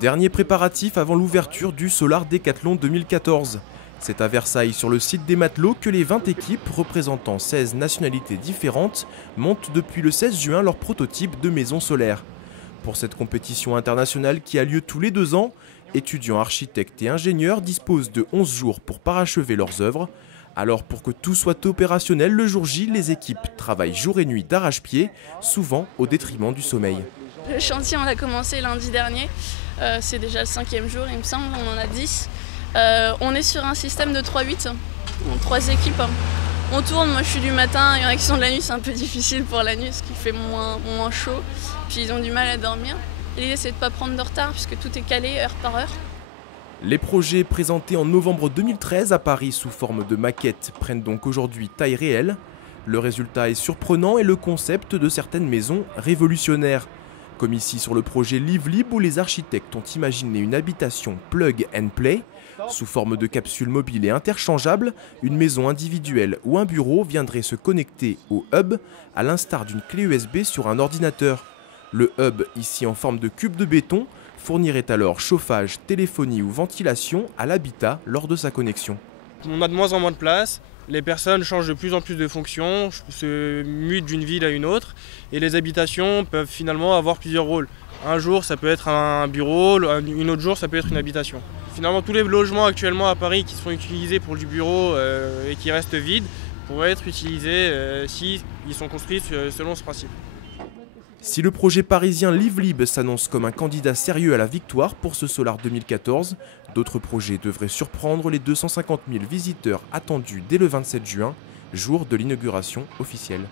Dernier préparatif avant l'ouverture du Solar Décathlon 2014. C'est à Versailles, sur le site des matelots, que les 20 équipes représentant 16 nationalités différentes montent depuis le 16 juin leur prototype de maison solaire. Pour cette compétition internationale qui a lieu tous les 2 ans, étudiants, architectes et ingénieurs disposent de 11 jours pour parachever leurs œuvres. Alors pour que tout soit opérationnel le jour J, les équipes travaillent jour et nuit d'arrache-pied, souvent au détriment du sommeil. Le chantier, on a commencé lundi dernier. C'est déjà le 5e jour, il me semble, on en a 10. On est sur un système de 3-8, donc 3 équipes. On tourne, moi je suis du matin, il y en a qui sont de la nuit, c'est un peu difficile pour la nuit parce qu'il fait moins chaud. Puis ils ont du mal à dormir. L'idée c'est de ne pas prendre de retard puisque tout est calé heure par heure. Les projets présentés en novembre 2013 à Paris sous forme de maquettes prennent donc aujourd'hui taille réelle. Le résultat est surprenant et le concept de certaines maisons révolutionnaire. Comme ici sur le projet Live-Lib où les architectes ont imaginé une habitation plug and play. Sous forme de capsule mobile et interchangeable, une maison individuelle ou un bureau viendrait se connecter au hub à l'instar d'une clé USB sur un ordinateur. Le hub, ici en forme de cube de béton, fournirait alors chauffage, téléphonie ou ventilation à l'habitat lors de sa connexion. On a de moins en moins de place, les personnes changent de plus en plus de fonctions, se mutent d'une ville à une autre et les habitations peuvent finalement avoir plusieurs rôles. Un jour ça peut être un bureau, un autre jour ça peut être une habitation. Finalement tous les logements actuellement à Paris qui sont utilisés pour du bureau et qui restent vides pourraient être utilisés si ils sont construits selon ce principe. Si le projet parisien Live-Lib s'annonce comme un candidat sérieux à la victoire pour ce Solar 2014, d'autres projets devraient surprendre les 250 000 visiteurs attendus dès le 27 juin, jour de l'inauguration officielle.